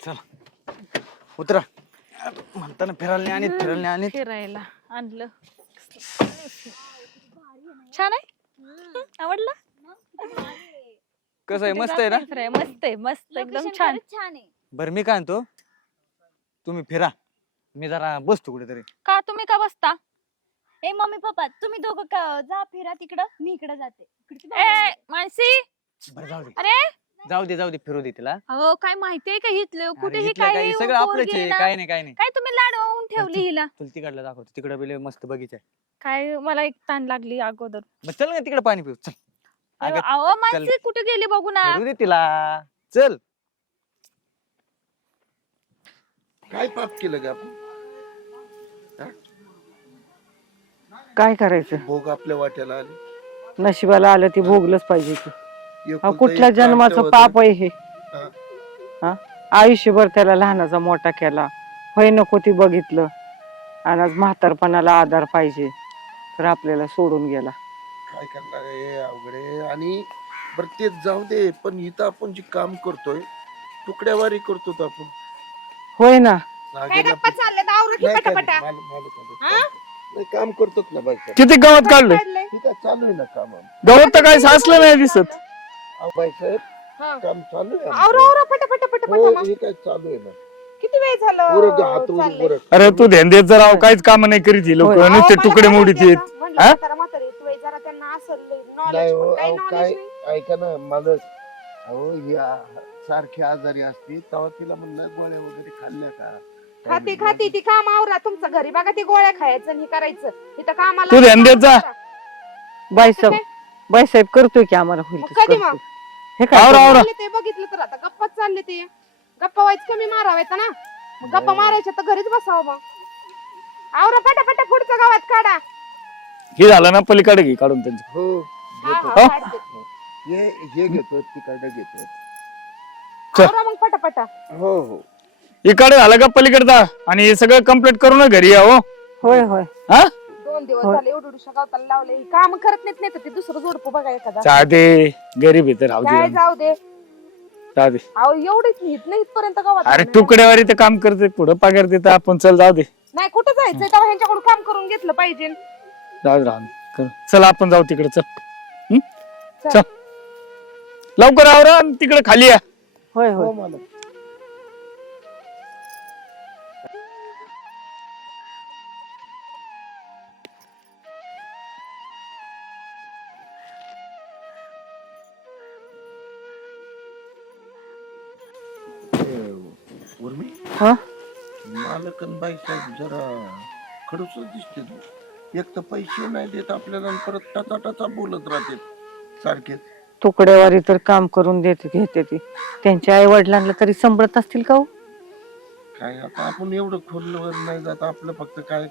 चला. उतरा. म्हणताना फिरायला नाही आणि फिरायला नाही आणि फिरायला आणलं. छान आहे. आवडलं? कसं आहे? मस्त आहे ना? मस्त आहे मस्त एकदम छान. छान आहे. बरं मी काय म्हणतो? तुम्ही फिरा. मी जरा बसतो कुठेतरी. का तुम्ही का बसता? ए मम्मी पप्पा तुम्ही दोघं का- जा फिरा तिकडं. मी इकडे जाते. इकडची ए. मानसी? बरं जाऊ दे. अरे! जाऊ दे जाऊ दे फिरू दे तिला. अहो काय माहितीये का हिथलं अरे कुठेही इथलं काय काय सगळं आपलंच आहे काय नाही काय नाही. काय तुम्ही लाडवून ठेवली हिला? तुला तिकडलं दाखवतो. तिकडं बिले मस्त बगीचा आहे. काय मला एक ताण लागली अगोदर. मग चल ना तिकडे पाणी पिऊ चल. अगं अहो मानसी कुठे गेली बघू ना फिरू दे तिला. चल. काय पाप केलं ग आपण? काय करायचं? भोग आपल्या वाट्याला आले. नशिबाला आलं ते भोगलंच पाहिजे की अहो, एकुलता कुठल्या एक जन्माचं काढलं पाप आहे हे? हा. हा? आयुष्यभर त्याला लहानाचा मोठा केला. होय नको ती बघितलं. आणि आज म्हातारपणाला आधार पाहिजे. तर आपल्याला सोडून गेला. काय करणार आहे अवघड आहे. आणि बरं ते जाऊ दे पण इथं आपण जे काम करतोय तुकड्यावारी करतो आपण. होय ना? नागेला गप्पा पण- चालले आवरा की नाही काय पटापटा? नाही, मला- मला काय हा? नाही, काम करतोच ना बाई. किती गावात काढलंय? काढलंय. ठीक आहे चालू आहे ना काम गावात तर काही साचलं नाही दिसत. बाई साहेब हा. काम चालू आहे आवरा आमचं. आवरा पटापट हो पटापट हे काय चालू आहे ना किती वेळ झालं उरक हात वर चाललंय? उरक. अरे तू ध्यान देत जरा काहीच काम नाही करीत लोक होय. अहो, नुसते मला तुकडे काय मोडीत येत आता? म्हणलं हा? म्हातारा म्हातारी येत वय जरा त्यांना असं नाही नॉलेज हो, पण काही अहो, नॉलेज काय नाही ऐका ना मला अहो या सारखी आजारी असते तेव्हा तिला म्हणलं गोळ्या वगैरे खाल्ल्या का खाती? खाती ती काम आवरा तुमचं घरी बघा ती गोळ्या खायचं आणि हे करायचं इथं कामाला तू ध्यान देत जा. बाईसाहेब बाईसाहेब करतोय की आम्हाला होईल मग तसं कधी करतोय. मग? हे काय आवरा, आवरा. चालले ते बघितलं तर आता. गप्पाच चालले ते. गप्पा व्हायच कमी मारावायचं ना. मग गप्पा मारायच्या तर घरीच बसावं मग. आवरा पटापटा पुढच्या गावात काढा. हे झालं ना पलीकडे घे काढून त्यांचं. हो हा, घेतो. हा, काढते. हे. हे घेतो तिकडं घेतो. आवरा मग पटापटा. हो हो. इकडे झालं का पलीकडे जा आणि हे सगळं कंप्लीट करून घरी या हो होय होय. हा? दिवस होय. झाले एवढं गावताला लावले काम करत नाहीत नाही तर ते दुसरं जोडपं बघा एखादा गरीब आहे तर राहू काय दे जाऊ दे जा दे अहो एवढीच हित नाही इथपर्यंत गावात अरे. तुकड्यावर इथे काम करते पुढं पगार देत आपण चल जाऊ दे नाही कुठं जायचंय तेव्हा ह्यांच्याकडून काम करून घेतलं पाहिजे जाऊ दे राहू दे. कर. चल आपण जाऊ तिकडे चल हं? चल. चल लवकर आवरा आणि तिकडे खाली या होय हो होय उर्मी? हा? मालकन बाई साहेब जरा खडूसच दिसते तू. एक तर पैसे नाही देत आपल्याला आणि परत टचा टचा बोलत राहते. सारखे तुकड्यावारी तर काम करून देते घेते ती. त्यांच्या आई वडिलांना तरी संभळत असतील का हो? काय आता आपण एवढं खोलवर नाही जात. आपलं फक्त काय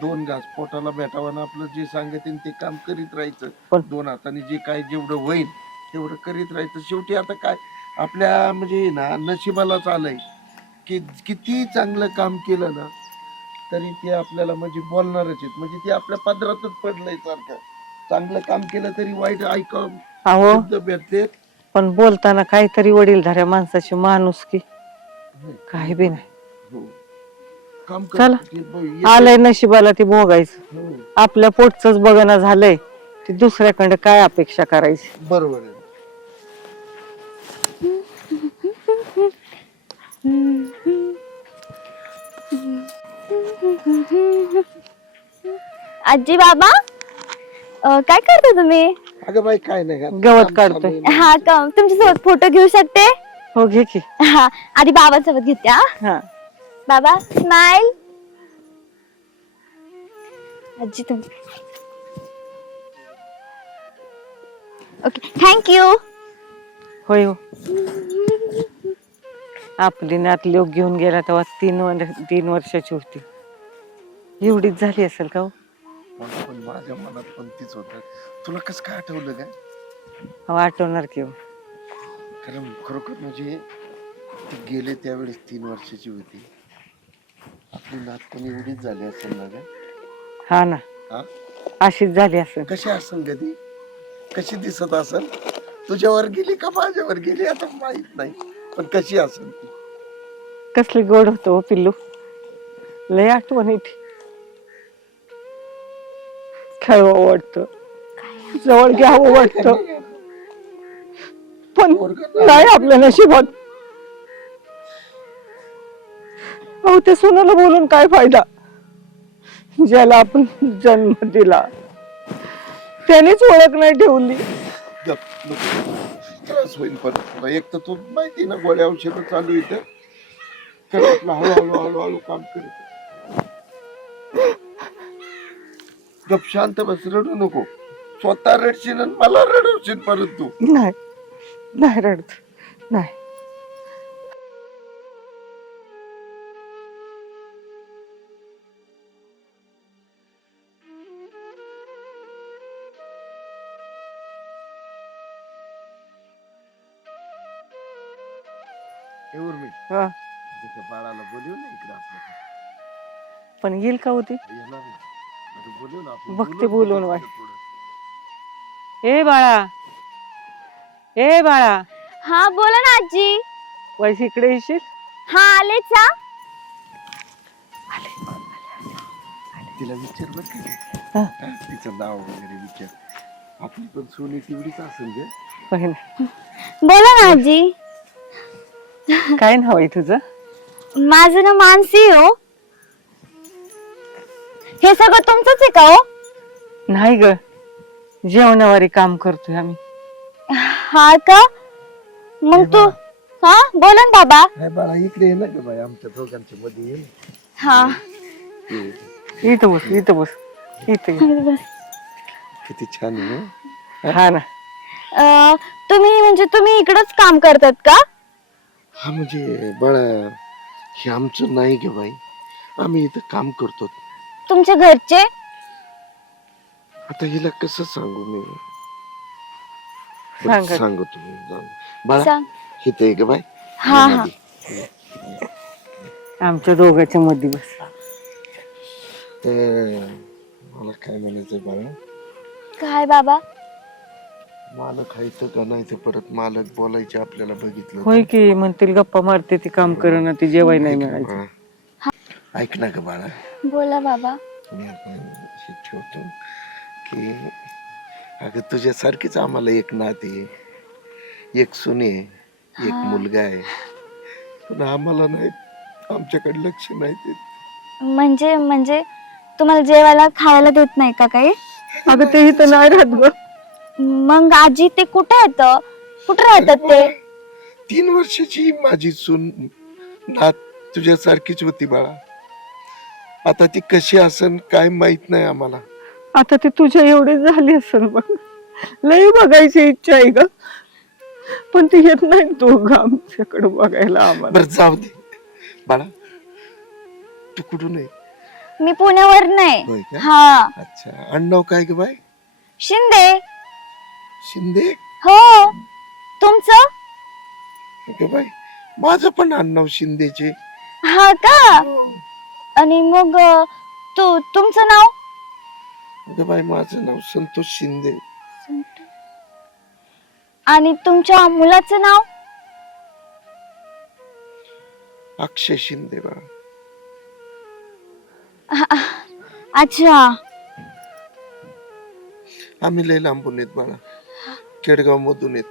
दोन घास पोटाला भेटावं आणि आपलं जे सांगतील ते काम करीत राहायचं. पण- दोन हाताने जे काय जेवढं होईल तेवढं करीत राहायचं. शेवटी आता काय आपल्या म्हणजे ना नशिबालाच आलंय. की किती चांगलं काम केलं ना तरी ते आपल्याला म्हणजे बोलणारच आहेत. म्हणजे ते आपल्या पदरातच पडलंय सारखं. चांगलं काम केलं तरी वाईट ऐका अहो. शब्द भेटते. पण बोलताना काहीतरी वडीलधाऱ्या माणसाची माणूस की. काही बी नाही. हो. काम चला. करत ते ब- येते. आलंय नशिबाला ते भोगायचं. हो, आपल्या पोटच बघणं झालंय. ते दुसऱ्याकडे काय अपेक्षा करायची? बरोबर आहे. आजी बाबा अं, काय करता तुम्ही? अगं बाई काय नाही गवत काम काढतोय. आहे. हा का? तुमच्यासोबत फोटो घेऊ शकते? हो घे की. हा आधी बाबांसोबत घेते हा? हा. बाबा स्माइल आजी तुम ओके थँक्यू होय हो. आपली नात लोक घेऊन गेला तेव्हा तीन वर तीन वर्षाची होती. एवढीच झाली असेल का हो? मला पण माझ्या मनात पण तीच होत. तुला कसं काय आठवलं काय अहो, आठवणार की हो. कारण खरोखर म्हणजे ती गेले त्यावेळेस तीन वर्षाची होती. आपली नात पण एवढीच झाली असेल ना ग? हा ना. हा? अशीच झाली असेल. कशी असेल कधी कशी दिसत असेल? तुझ्यावर गेली का माझ्यावर गेली? आता माहीत नाही. पण कशी असेल ती? कसली गोड होतो हो पिल्लू. लय आठवण येते. खेळावं वाटतं. जवळ घ्यावं वाटतं. पण नाही आपल्या नशिबात. अहो ते सोनाला बोलून काय फायदा? ज्याला आपण जन्म दिला. त्यानेच ओळख नाही ठेवली. गप, नको. त्रास होईल परत तुला. एक तर तू माहिती ना गोळ्या औषधं चालू इथं कर आपलं हळूहळू हळूहळू काम करत गप शांत बस रडू नको. स्वतः रडशील आणि मला रडवशील परत तू. नाही नाही रडत. नाही. बोलू ना इकडं आपल्या पण येईल का होती येणार ना. आता बोलू ना आपण. बघते बोलू बोलून. पुढं. ए बाळा. ए बाळा. हा बोला ना आजी. वैस इकडे येशील? हा आलेच हा तिला विचार बर हा. तिचं नाव वगैरे विचार. आपली पण सोनी तेवढीच असेल ग. बोला ना आजी. काय नाव आहे तुझं? माझं ना मानसी हो. हे सगळं तुमचंच आहे का हो? नाही ग. जेवणावारी काम करतोय आम्ही. हा का? मग तू हा? बोला ना बाबा. काय बाळा इकडे ये ना ग बाई आमच्या दोघांच्या मध्ये ये. ना. हा. ये. इथं बस इथं बस. इथं ये. किती छान आहे हं? हा ना. अं, तुम्ही म्हणजे तुम्ही इकडच काम करतात का? हा म्हणजे बाळा हे आमचं नाही ग बाई. आम्ही इथं काम करतो. तुमच्या घरचे? आता हिला कसं सांगू मी? सांगा. बरं, सांगू तुम्ही जाऊ. बाळा सांग. इथं आहे ग बाई. हा हा. आमच्या दोघांच्या मध्ये बस. तर मला काय म्हणायचं बाळा? काय बाबा? मालक खायचं का नाही ते परत मालक बोलायचे आपल्याला बघितलं होय की म्हणतील गप्पा मारते ती काम करणं ती जेवाय नाही मिळायचं हा. ऐक ना ग बाळा. बोला बाबा. मी आपण हे ठेवतो की अगं तुझ्यासारखीच आम्हाला एक नात आहे एक सुने एक मुलगा आहे. पण आम्हाला नाही आमच्याकडे लक्ष नाही देत. म्हणजे म्हणजे तुम्हाला जेवायला खायला देत नाही का काही? अगं ते इथं नाही राहत ग. मग आजी ते कुठे येत कुठे राहतात ते? तीन वर्षाची माझी सून नात तुझ्यासारखीच होती बाळा. आता ती कशी असन काय माहीत नाही आम्हाला. आता ती तुझ्या एवढी झाली असेल बघ. लय बघायची इच्छा आहे ग. पण ती येत नाही दोघं आमच्याकडे बघायला आम्हाला. बर जाऊ दे. बाळा तू कुठून आहे? मी पुण्यावर नाही का? हा. अच्छा. अण्णाव काय ग बाय शिंदे. शिंदे? हो. तुमचं? ग बाय माझं पण अण्णाव शिंदेचे. हा का? आणि मग अ, तू तुमचं नाव? ग बाय माझं नाव संतोष शिंदे. आणि तुमच्या मुलाचं नाव? अक्षय शिंदे बाळा अच्छा. आम्ही लय लांबून येत बाळा. केडगाव मधून येत.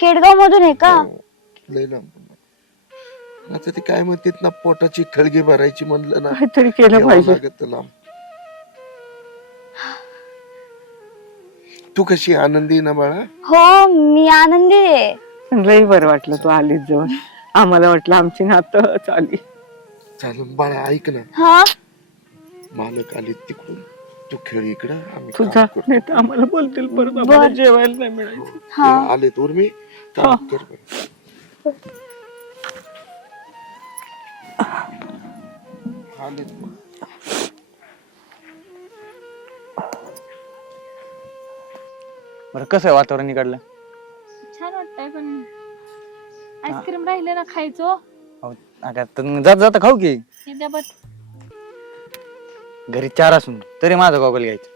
केडगाव मधून आहे का? हो, लय लांबून आता ते काय म्हणतात ना पोटाची खळगी भरायची म्हणलं ना काहीतरी केलं यावं पाहिजे. लागत लांब. तू कशी आनंदी ना बाळा? हो मी आनंदी आहे. लई बरं वाटलं तू आलीच जवळ आम्हाला वाटलं आमची नातं चाली. चालेल बाळा ऐक ना. हा? मालक आले तिकडून. तू खेळ इकडं आम्ही तू काम. नाही तर आम्हाला बोलतील परत आम्हाला जेवायला नाही मिळायचं. हा. ते आले तर मी काम कर. बरं. कसं आहे वातावरण इकडलं? छान वाटतंय पण आईस्क्रीम राहिले ना खायचो. अहो, अगं, तर जात जाता खाऊ की. हे द्या बघ. घरी चार असून तरी माझा गॉगल घ्यायचं.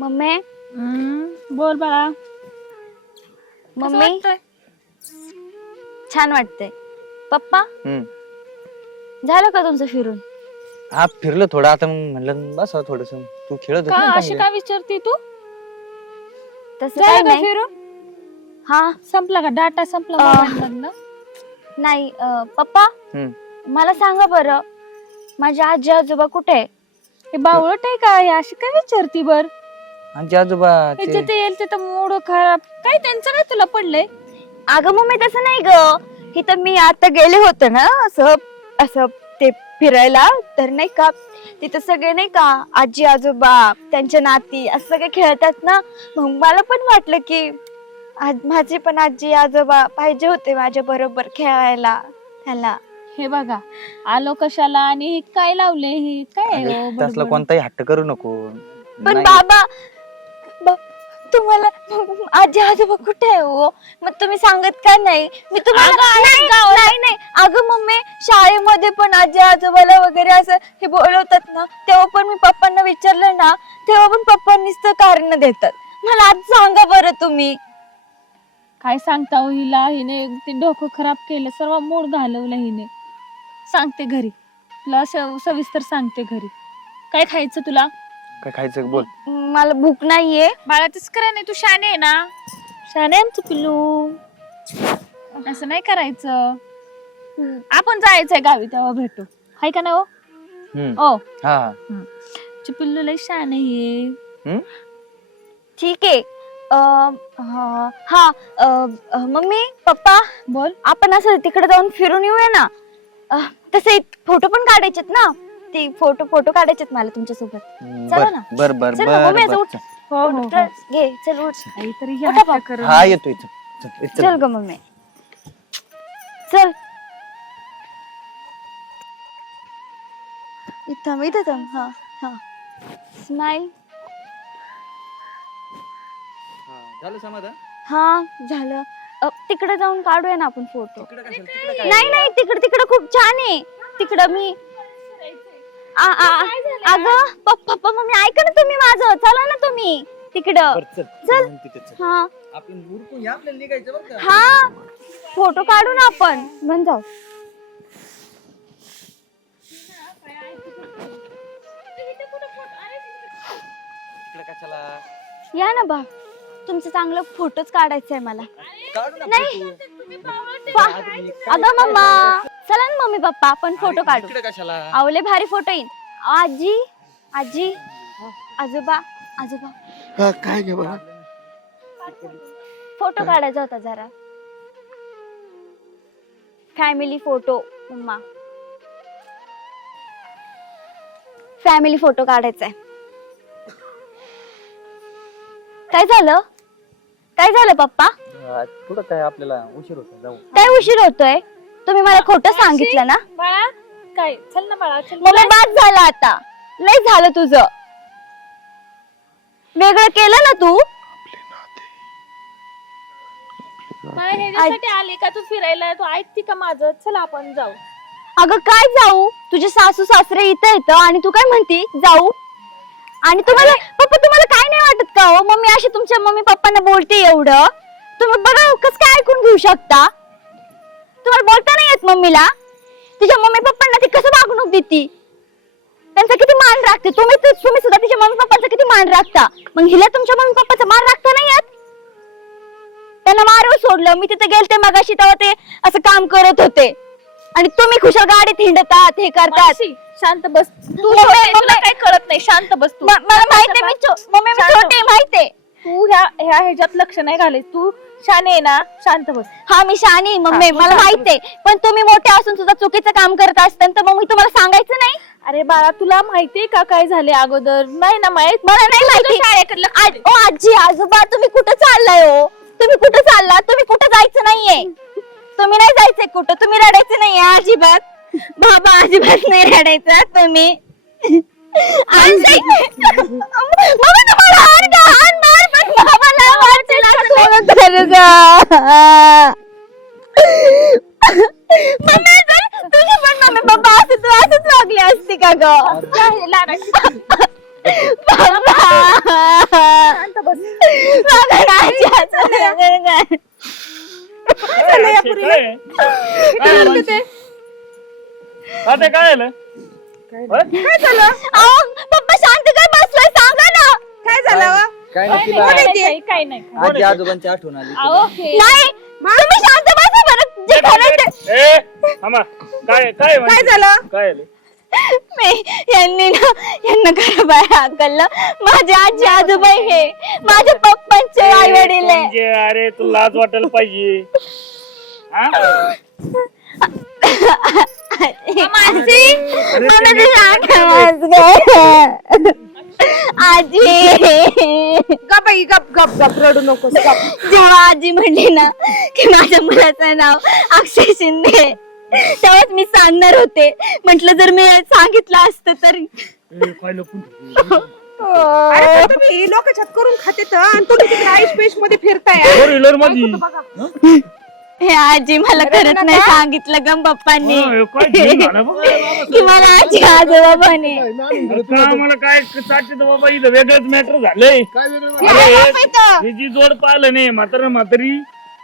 मम्मी? हम्म, बोल बाळा. कसं मम्मी? वाटतंय? छान वाटतंय. पप्पा? हम्म. झालं का तुमचं फिरून? हा फिरलो थोडं आता मग म्हणलं बस थोडस. तू खेळत का होती ना अशी चांगलं. का विचारते तू? तसं काय झालं का नाही. फिरून? हा. संपला का? डाटा संपला अं. मोबाईल मधनं नाही अं, पप्पा? हम्म. मला सांगा बरं माझे आजी आजोबा कुठे? आहे? हे बावळट आहे का हे अशी काय विचारती बर? आमचे आजोबा ते- जिथे येईल तिथं मूड खराब. काय त्यांचं काय तुला पडलंय? अगं मम्मी तसं नाही ग. इथं मी आता गेले होते ना असं असं ते फिरायला तर नाही का तिथं सगळे नाही का आजी आजोबा त्यांच्या नाती असं सगळे खेळतात ना. मग मला पण वाटलं की आज माझे पण आजी आजोबा पाहिजे होते माझ्या बरोबर खेळायला त्याला. हे बघा आलो कशाला आणि हे काय लावले? हे काय आहे अगं, हो तसला बडबड? कोणताही हट्ट करू नको. पण नाही. बाबा ब- तुम्हाला आजी आजोबा कुठे आहे हो? मग तुम्ही सांगत का नाही? मी तुम्हाला नाही नाही नाही. अगं मम्मी शाळेमध्ये पण आजी आजोबाला वगैरे असं हे बोलवतात ना तेव्हा पण मी पप्पांना विचारलं ना तेव्हा पण पप्पांनीच तर कारण देतात. मला आज सांगा बरं तुम्ही. काय सांगता हो हिला हिने ते डोकं खराब केलं सर्व मूड घालवलं हिने. सांगते घरी. तुला सविस्तर सांगते घरी. काय खायचं तुला? काय खायचं बोल. मला भूक नाहीये. बाळा तस करा नाही तू शाने आहे ना. शाने आमचं पिल्लू. असं नाही करायचं. आपण जायचंय गावी तेव्हा भेटू. हाय का ना हो? हम्म. ओ हा. हा. पिल्लू लय शाने आहे. ठीक आहे. अं, हा हा, अं, अं, मम्मी पप्पा बोल. आपण असं तिकडे जाऊन फिरून येऊया ना? तसे फोटो पण काढायचेत ना ते फोटो फोटो काढायचेत मला तुमच्यासोबत चला बर ना. बर बर चल ना, बर मम्मी, आता बर उठ. चल. हो हो चल, घे चल उठ काहीतरी हे उठा हट्ट बाप. करून. हा येतोय चल. चल, चल. चल ग मम्मी चल इथं इथं थांब. हा हा स्माइल हा, झालं समाधान हा झालं अ, तिकडे जाऊन काढूया ना आपण फोटो? नाही नाही तिकडे तिकडे खूप छान आहे. तिकडं मी आ, आ, अगं प- पप्पा मम्मी ऐका ना तुम्ही माझं. चला ना तुम्ही तिकडं. बरं, चल. चल. मग तिथे चल. हा. आपण उरकून या आपल्याला निघायचं बरं का? हा. फोटो काढू ना आपण. म्हण जाऊ. तिकडं कशाला? या ना बा. तुमचं चांगलं फोटोच काढायचं आहे मला काढू ना नाही. photo. अगं मम्मा चला ना मम्मी पप्पा आपण फोटो काढू. इकडं कशाला? आवले भारी फोटो येईन. आजी आजी आजोबा आजोबा. हा काय घे बा फोटो काढायचा होता जरा. Family photo mamma. Family photo काढायचा आहे. काय झालं? काय झालं पप्पा? थोडं काय आपल्याला उशीर होतो जाऊ. काय उशीर होतोय? तुम्ही मला खोटं सांगितलं ना? बाळा काय? चल ना बाळा चल मम्मी बाद झालं आता. लय झालं तुझं. वेगळं केलं ना तू? ह्याच्यासाठी आली का तू फिरायला? तू ऐकती का माझं? चल आपण जाऊ. अगं काय जाऊ? तुझे सासू सासरे इथं येतं आणि तू काय म्हणती? जाऊ. आणि तुम्हाला पप्पा तुम्हाला काय नाही वाटत का हो? मम्मी अशी तुमच्या मम्मी पप्पांना बोलते एवढं. तुम्ही बघा कस काय ऐकून घेऊ शकता? तुम्हाला बोलता नाही येत मम्मीला? तिच्या मम्मी पप्पांना ती कसं वागणूक देती? त्यांचा किती मान राखते. तुम्ही तुम्ही सुद्धा तिच्या मम्मी पप्पांचा किती मान राखता? मग हिला तुमच्या मम्मी पप्पाचा मान राखता नाही येत? त्यांना मारव सोडलं. मी तिथे गेलते मगाशी तेव्हा ते असं काम करत होते. आणि तुम्ही खुशाल गाडीत हिंडतात हे करतात. मानसी, शांत बस. तू मम्मी- छोटी तुला मम्मी- काही कळत नाही. शांत बस तू. म- मला माहितीये मी छो- मम्मी मी शांत. छोटे माहितीये तू ह्या ह्या ह्याच्यात लक्ष नाही घालायच तू शाने आहे ना शांत बस. हा मी शानी मम्मी मला शांत माहितीये पण तुम्ही मोठे असून सुद्धा चुकीचं काम करत असताना तर मग मी तुम्हाला सांगायचं नाही? अरे बाळा तुला माहितीये का काय झाले अगोदर? नाही ना माहीत? मला नाही माहिती. आज- ओ आजी आजोबा तुम्ही कुठं चाललाय हो? तुम्ही कुठं चालला? तुम्ही कुठं जायचं नाहीये? तुम्ही नाही जायचंय कुठं? तुम्ही रडायचं नाहीये अजिबात. बाबा अजिबात नाही रडायचं तुम्ही. आजी- बाबा आजी आजोबांची आठवण आली नाही तुम्ही शांत बसा बरं. जे ते- ए थांबा. काय काय काय? झालं? काय आलं? मी यांनी ना यांना खराब आहे हाकललं माझे आजी आजोबा हे. माझ्या पप्पांचे आई वडील आहे. म्हणजे अरे तू लाज वाटायला पाहिजे. हा? सांग गं. आजी. गप बाई गप गप गप रडू नकोस गप. जेव्हा आजी म्हणली ना की माझ्या मुलाचं नाव अक्षय शिंदे तेव्हाच मी सांगणार होते. म्हंटल जर मी सांगितलं असतं तर? अरे पण तुम्ही लोक छत करून खाते तर आणि तुम्ही तिकडे आईश पेशमध्ये. फिरताय हे आजी मला खरंच नाही सांगितलं गं पप्पांनी. हा, काय घेऊन आला बघ. की मला आजी आजोबा अरे का आम्हाला काय साठे बाबा इथं वेगळंच मॅटर झालंय. काय वेगळं अरे हे- हे जी जोड पाहिलं नाही म्हातारा म्हातारी.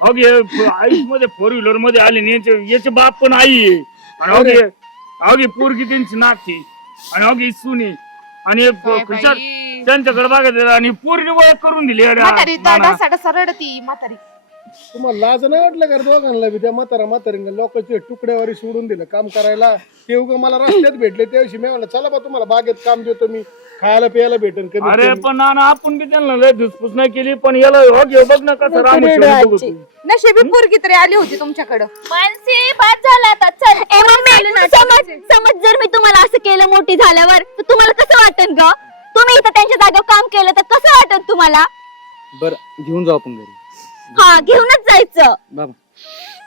आयुषमध्ये फोर व्हीलरमध्ये आले नाही याचे याचे बाप पण आई आहे. आणि अगे अगे पोरगी त्यांची नाती. आणि अगे सुनी. आणि हे प- त्यांच्याकडे बघायचं आणि पोरगी ओळख करून दिली. अरे म्हातारी ढसा रडती म्हातारी. तुम्हाला लाज नाही वाटलं का रे दोघांना बी? त्या म्हातारा म्हातारीने लोकांचे तुकड्यावर सोडून दिलं काम करायला. ते उगा मला रस्त्यात भेटले त्या दिवशी मी म्हणलं चला बा तुम्हाला बागेत काम देतो मी. खायला प्यायला भेटेन कमी अरे पण नाना आपण बी त्यांना लय धुसफूस नाही केली पण याला हो घे बघ ना कसं बघतो नशिबी पोरगी तरी आली होती तुमच्याकडं. मानसी बाद झाला आता. चल ए मम्मी समज समज जर मी तुम्हाला असं केलं मोठी झाल्यावर तर तुम्हाला कसं वाटेल ग? तुम्ही इथं त्यांच्या जागेवर काम केलं तर कसं वाटेल तुम्हाला? बर घेऊन जाऊ आपण घरी. हा घेऊनच जायचं. बाबा.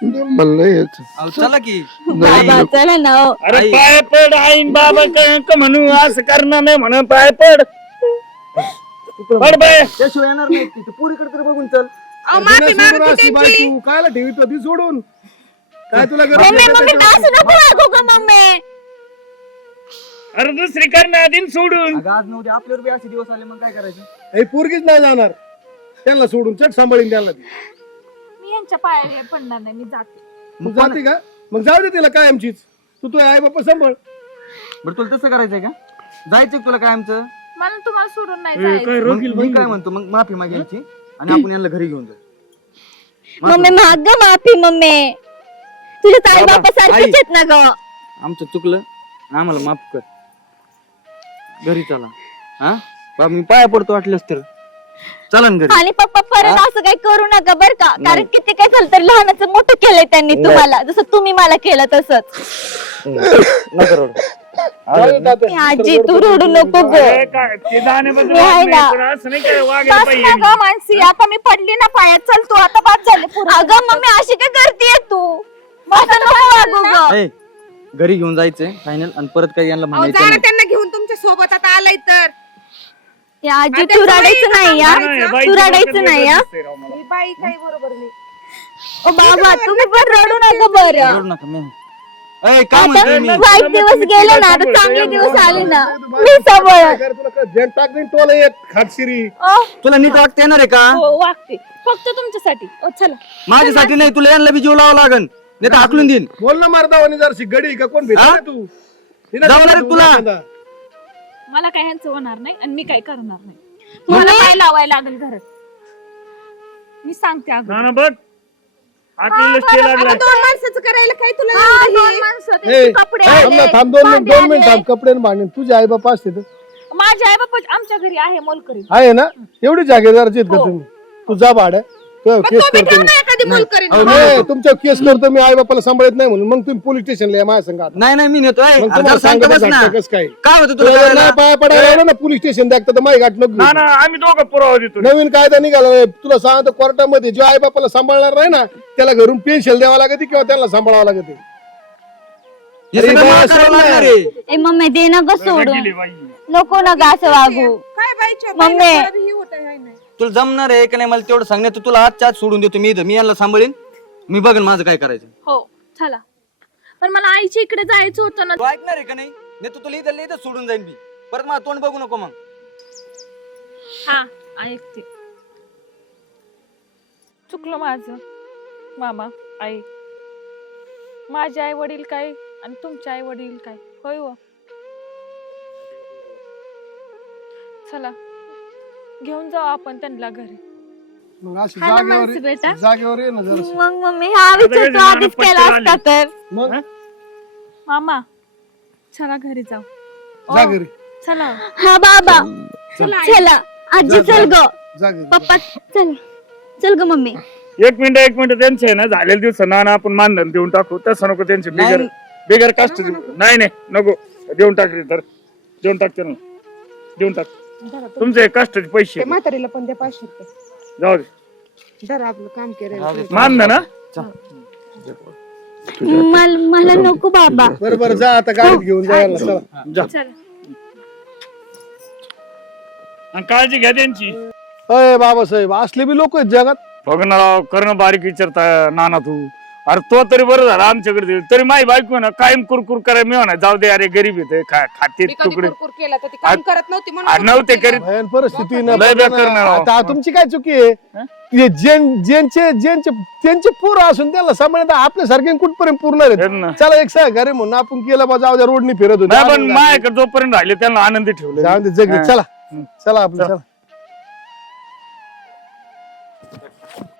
म्हणलं हेच. अहो चला की. बाबा चला ना हो. अरे आई. पाय पड आईन बाबा क- क म्हणू असं करणार नाही म्हणून पाय पड. पड बाय. त्याशिवाय येणार नाही ती. पुरीकडे तरी बघून चल. अहो, माफी सोडून मागते तू काय तुला गरज मम्मी नाही मम्मी त्याच्यावर? असं नको वागू ग मम्मी. अरे दुसरी करणार दिन सोडून. अगं आज नव्हते आपल्यावर बी असे दिवस आले मग काय करायचं? हे पोरगीच नाही जाणार. त्यांना सोडून चट सांभाळीन त्यांना ती. मी यांच्या पाया पडणार नाही मी जाते. तू जाते का? मग जाऊ दे तिला काय आमचीच तू तुझ्या आई बाप्पा सांभाळ. बरं तुला तसं करायचंय का? जायचं तुला काय आमचं मला तुम्हाला सोडून नाही जायचं. मग मी काय म्हणतो? मग माफी मागायची आणि आपण यांना घरी घेऊन जाऊ. मम्मी माग. ग माफी मम्मी. तुझ्या आई बापा सारखेच आहेत ना ग. आमचं चुकलं आम्हाला माफ कर. घरी चला. हा? बाबा मी पाया पडतो वाटलंच तर. चला ना घरी. आणि पप्पा परत असं काही करू नका बर का. कारण किती काय झालं तर लहानाचं मोठं केलंय त्यांनी तुम्हाला. जसं तुम्ही मला केलं तसंच. नका रडू. जाऊ दे तात्या. मी आजी तू रडू नको ग. अरे काय ते जाण्याबद्दल मी आहे ना. पण असं नाही काय वागायला बस पाहिजे ना ग मानसी. आता मी पडली ना पायात. चल तू आता बाद झाले पुरं. अगं मम्मी अशी काय करतेय तू? असं नको वागू ग. ए, घरी घेऊन जायचंय फायनल आणि परत काही यांना अहो म्हणायचं जा ना नाही. त्यांना घेऊन. तुमच्यासोबत आता आलाय तर. या आजी आता तू सवयी रडायचं नाही या. नाही, बाईच्या तू रडायचं डोक्यात नाही वेगळंच या. दिसतंय राव मला. ही बाई काही बरोबर नाही ओ बाबा तुम्ही पण रडू नका बरं. रडू नका मी ए, काय आता म्हणतोय मी? वाईट दिवस गेले ना आता चांगले दिवस आले ना. मी सांभाळ काय कर, तुला काय जण टाक देईन टोला एक खाटशिरी. तुला नीट वागता येणार आहे का? हो वागते. फक्त तुमच्यासाठी. ओ चला. माझ्यासाठी नाही तुला यांना बी जीव लावा लागन. नाही तर हाकलून देईन. बोल ना मारदावानी जरशी. गडी का? कोण भेटला हा? जाऊ तू? तुला. मला काय ह्यांचं होणार नाही आणि मी काय करणार नाही. मला काय लावायला लागेल घरात. मी सांगते अगं. ना ना बघ हाकलेलं स्टे लागलाय दोन माणसाचं करायला काय तुला हा, एवढं दोन हे? माणसं ए, त्यांचे कपडे थांब ना, आले, थांब दोन मिनिट भांडे दोन मिनिट आले. थांब कपडे आणि भांडे. तुझे आई बापा असते तर. माझे आई बाप्पा आमच्या घरी आहे मोलकरी. आहे ना? एवढी जागेदारची आहेत का हो. तुम्ही? तू जा भाड्या मग केस तुम्ही करतो ठेव मी. ना एखादी मोल करीन. अहो, नाही, तुमच्यावर केस करतो मी आई बापाला सांभाळत नाही म्हणून. मग तुम्ही पोलीस स्टेशनला या माझ्या संघात. नाही नाही मी नेतो ए, मग अर्धा तुम्हाला शांत सांगत बस ना. कसं काय? काय होतं तुला तुला जर करायला? नाही पाया पडायला लावलं ना पोलीस स्टेशन दाखत तर माही गाठ नको ना घेऊ. ना आम्ही दोघं पुरावा देतो. नवीन कायदा निघाला आहे. तुला सांगतो कोर्टामध्ये जो आई बापाला सांभाळणार नाही ना त्याला घरून पेन्शन द्यावं लागते किंवा त्याला सांभाळावं लागते. हे अरे सगळं बाई, मला असं करावं नाही. लागणार आहे. ए मम्मी दे ना ग गेली बाई. नको ना ग असं वागू. काय बाईच्या मम्मी. हे हाय नाही. तुला जमणार आहे का नाही मला तेवढं सांगण्यात तर तुला आजच्या आज सोडून देतो मी इथं. मी यांना सांभाळीन. मी बघेन माझं काय करायचं. हो चला. पण मला आईच्या इकडे जायचं होतं ना. तू ऐकणार आहे का नाही? नाही तर तुला इथं इथं सोडून जाईन मी. परत मला तोंड बघू नको मग. हा ऐकते. चुकलं माझं. मामा आई. माझे आई वडील काय आणि तुमचे आई वडील काय? होय हो. चला. घेऊन जाऊ आपण त्यांना घरी. मग अशी हा ना जागेवर मानसी बेटा. जागेवर ये ना जरा मग मम्मी हा विचार तू आधीच केला. असता तर. मग मामा चला घरी जाऊ. जा ओ, घरी. चला. हा बाबा चला. आजी चल ग. जा घरी. पप्पा चल. चल ग मम्मी. एक मिनिट एक मिनिट. त्यांचे आहे ना झालेल्या दिवस ना ना आपण मानधन देऊन टाकू. तसं नको त्यांचे. बिगर बिगर कास्ट नाही नाही नको. देऊन टाक रे तर. देऊन टाक त्यांना. देऊन टाक. धरा. तुमचे कास्टचे ते पैसे म्हातारीला पण द्या पाचशे रुपये. जाऊ दे. धरा आपलं काम केलं. मानधन ना मला मला नको बाबा. बरं बरं जा आता गाडीत घेऊन जायला चला. जा. आणि काळजी घ्या त्यांची. अय बाबासाहेब असले बी लोक आहेत जगात. बघ ना राव करणं बारीक विचारता नाना तू. अरे तो तरी बरं झाला आमच्याकडे दिलं. तरी माई बायको आहे ना कायम कुरकुर करायला मी म्हणा जाऊ दे अरे गरीब येते खाते मी कधी तुकडे. कुरकुर केला तर ती काम करत नव्हती कुरकुर करीत. भयान परिस्थिती ना लय बेकार ना. राव. आता तुमची काय चुकी आहे? जेन ज्यांचे ज्यांचे त्यांचे पूर असून त्याला सांभाळता आपल्यासारखे कुठपर्यंत पुरणार हे आहेत? ना. चला एक सहकार्य म्हणून आपण केलं बा जाऊ द्या रोडनी फिरत नाही पण होते माझ्याकडे जोपर्यंत राहिले त्यांना आनंदी ठेवलं. जाऊ दे जगले. हा. चला. चला आपलं चला.